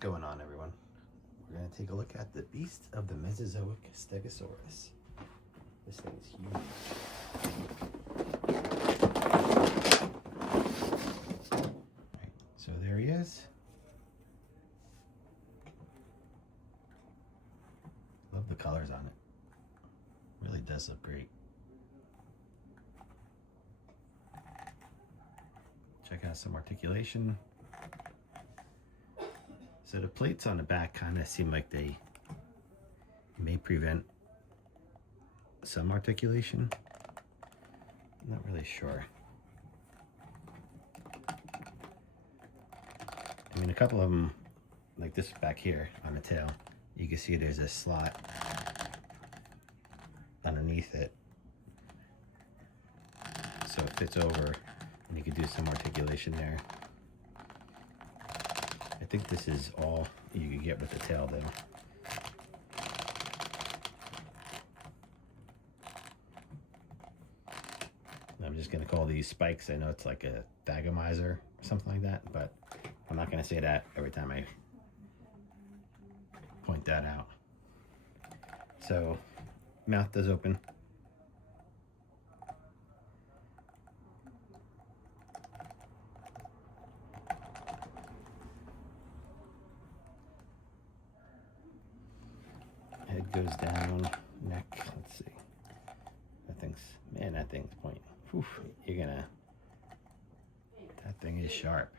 Going on, everyone? We're going to take a look at the beast of the Mesozoic Stegosaurus. This thing is huge. Right, so there he is. Love the colors on it. Really does look great. Check out some articulation. So the plates on the back kind of seem like they may prevent some articulation. I'm not really sure. I mean, a couple of them, like this back here on the tail, you can see there's a slot underneath it. So it fits over and you can do some articulation there. I think this is all you can get with the tail though. I'm just gonna call these spikes. I know it's like a thagomizer or something like that, but I'm not gonna say that every time I point that out. So, mouth does open. Head goes down, neck, let's see. That thing's pointing. Whew, that thing is sharp.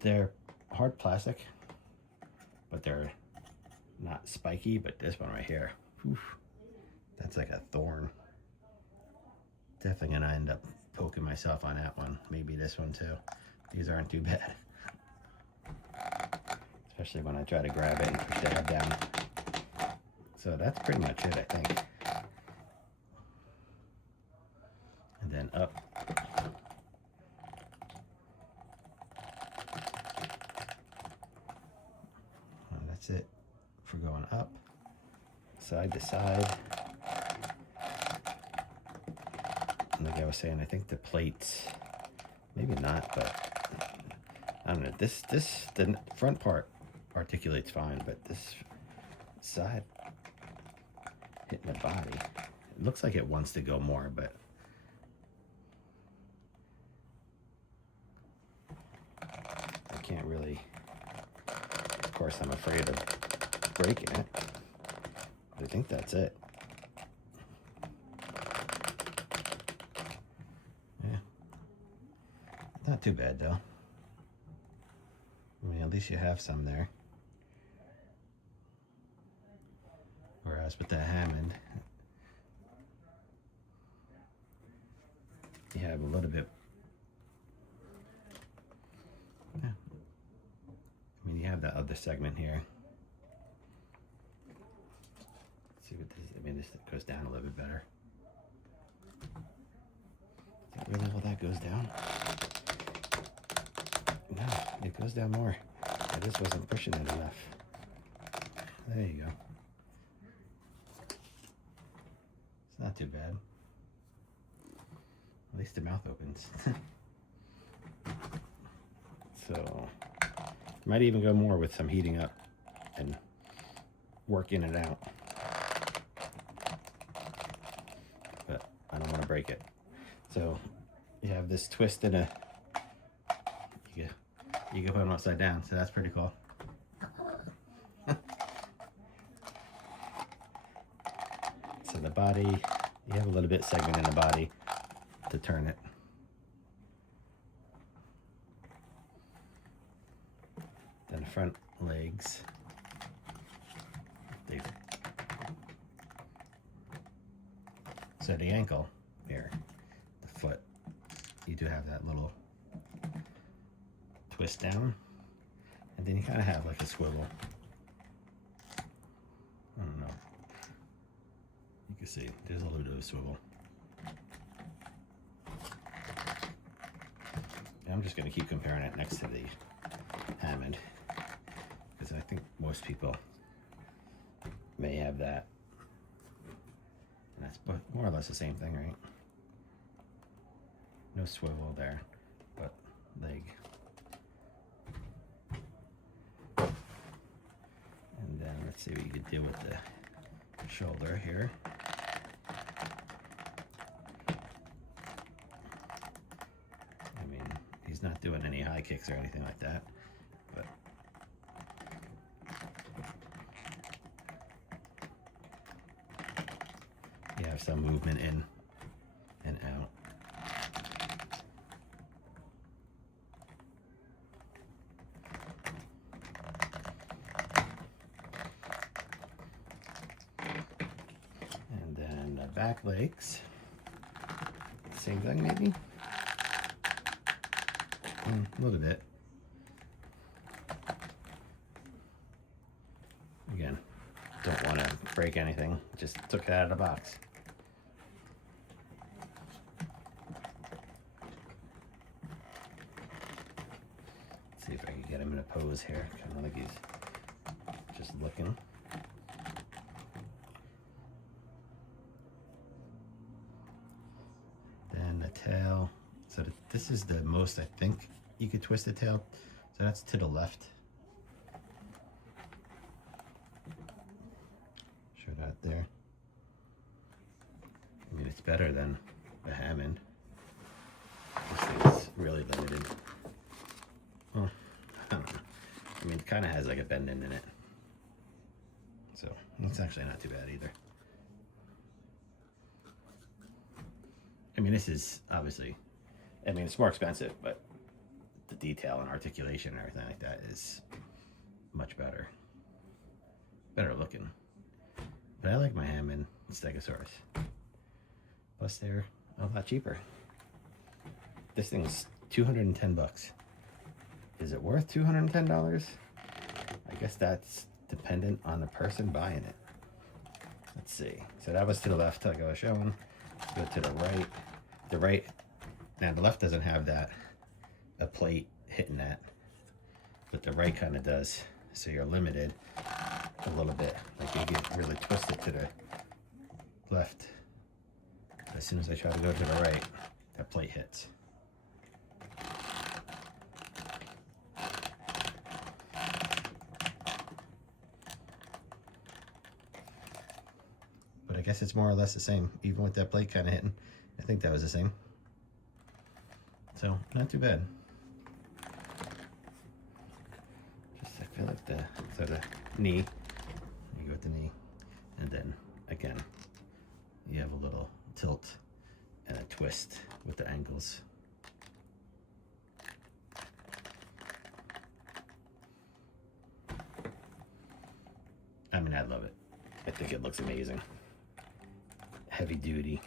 They're hard plastic, but they're not spiky, but this one right here, whew, that's like a thorn. Definitely gonna end up poking myself on that one. Maybe this one too. These aren't too bad. Especially when I try to grab it and push the head down. So that's pretty much it, I think. And then up. Well, that's it for going up. Side to side. And like I was saying, I think the plates, maybe not, but I don't know. The front part articulates fine, but this side hitting the body, it looks like it wants to go more, but I can't really. Of course, I'm afraid of breaking it. But I think that's it. Yeah, not too bad though. I mean, at least you have some there. Whereas with the Hammond, you have a little bit. Yeah. I mean, you have that other segment here. Let's see what this is. I mean, this goes down a little bit better. Is that really all that goes down? No, it goes down more. I just wasn't pushing it enough. There you go. It's not too bad. At least the mouth opens. So, might even go more with some heating up and working it out. But I don't want to break it. So, you have this twist in a. You can put them upside down, so that's pretty cool. So the body, you have a little bit segment in the body to turn it. Then the front legs, so the ankle here, the foot, you do have that little twist down, and then you kind of have like a swivel. I don't know. You can see there's a little bit of a swivel. And I'm just going to keep comparing it next to the Hammond because I think most people may have that. And that's more or less the same thing, right? No swivel there, but leg. see what you could do with the shoulder here. I mean, he's not doing any high kicks or anything like that, but you have some movement in and out. And then the back legs, same thing maybe? A little bit. Again, don't want to break anything, just took it out of the box. Let's see if I can get him in a pose here, kind of like he's just looking. Then the tail. So this is the most I think you could twist the tail. So that's to the left. Show that there. I mean, it's better than the Hammond. This thing's really limited. Well, I don't know. I mean, it kind of has like a bending in it. So it's actually not too bad either. I mean, this is obviously, I mean, it's more expensive, but the detail and articulation and everything like that is much better. Better looking. But I like my Hammond Stegosaurus. Plus they're a lot cheaper. This thing's $210. Is it worth $210? I guess that's dependent on the person buying it. Let's see. So that was to the left like I was showing. Let's go to the right. The right, now the left doesn't have that, a plate hitting that, but the right kind of does. So you're limited a little bit. Like you get really twisted to the left. As soon as I try to go to the right, that plate hits. But I guess it's more or less the same, even with that plate kind of hitting. I think that was the same. So, not too bad. Just, I feel like the knee, you go with the knee, and then, again, you have a little tilt and a twist with the angles. I mean, I love it. I think it looks amazing. Heavy duty.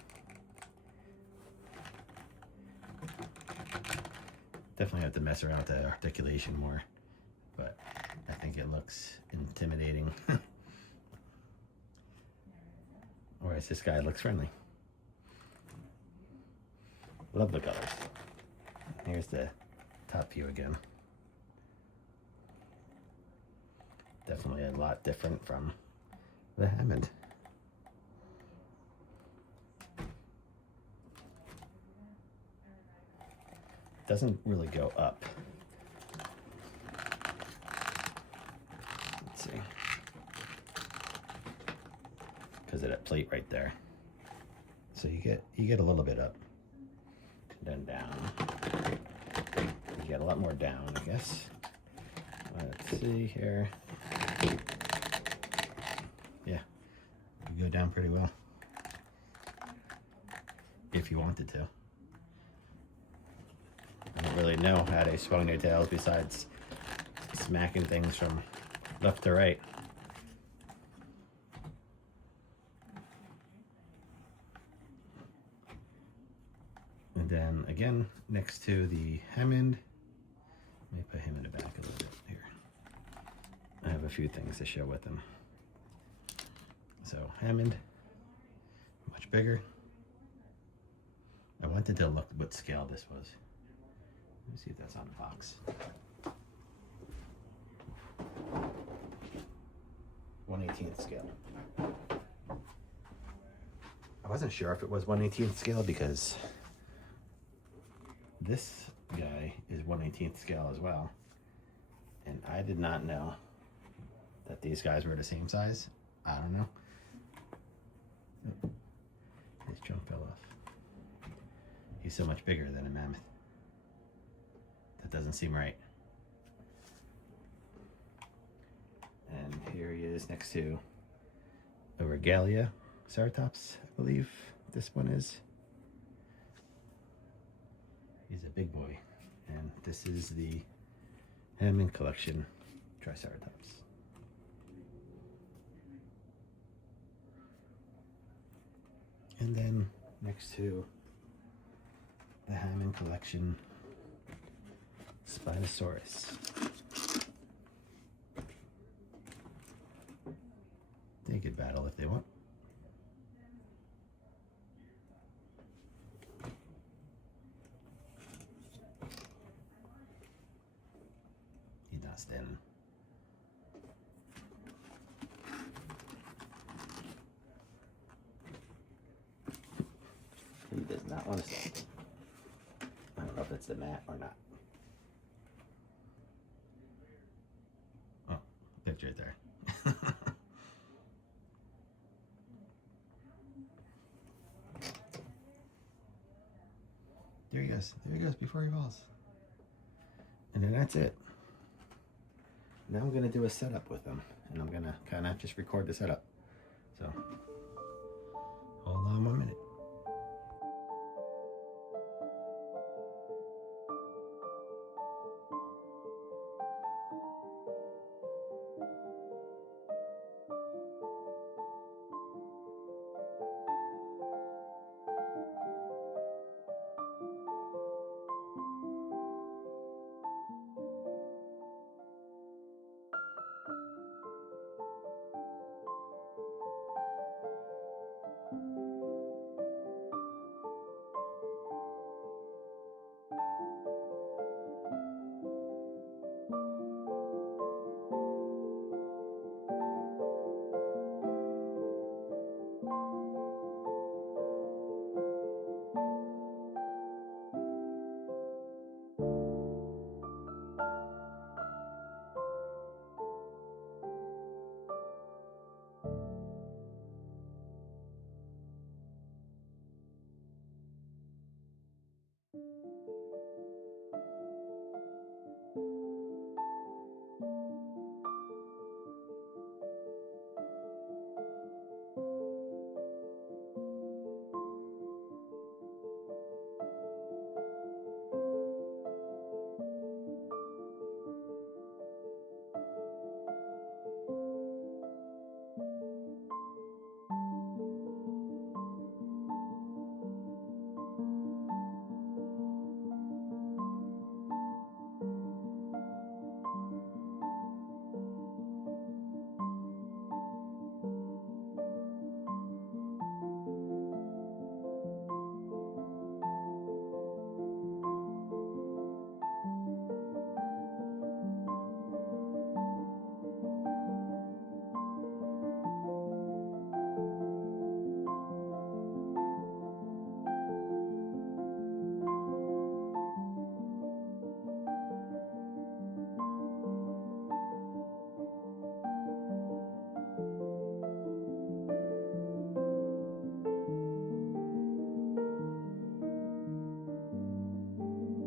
Definitely have to mess around with the articulation more, but I think it looks intimidating. Whereas this guy looks friendly. Love the colors. Here's the top view again. Definitely a lot different from the Hammond. Doesn't really go up. Let's see. Because of that plate right there. So you get a little bit up. Then down. You get a lot more down, I guess. Let's see here. Yeah. You go down pretty well. If you wanted to. I don't really know how they swung their tails besides smacking things from left to right. And then again, next to the Hammond, let me put him in the back a little bit here. I have a few things to show with him. So Hammond, much bigger. I wanted to look what scale this was. Let me see if that's on the box. 1/18 scale. I wasn't sure if it was 1/18 scale because this guy is 1/18 scale as well. And I did not know that these guys were the same size. I don't know. His trunk fell off. He's so much bigger than a mammoth. That doesn't seem right. And here he is next to a regalia ceratops, I believe this one is. He's a big boy. And this is the Hammond Collection Triceratops. And then next to the Hammond Collection Spinosaurus. They could battle if they want. He's not standing. He does not want to stand. I don't know if it's the mat or not. Oh, picture it there. There he goes. There he goes before he falls. And then that's it. Now I'm going to do a setup with him. And I'm going to kind of just record the setup. So, hold on 1 minute.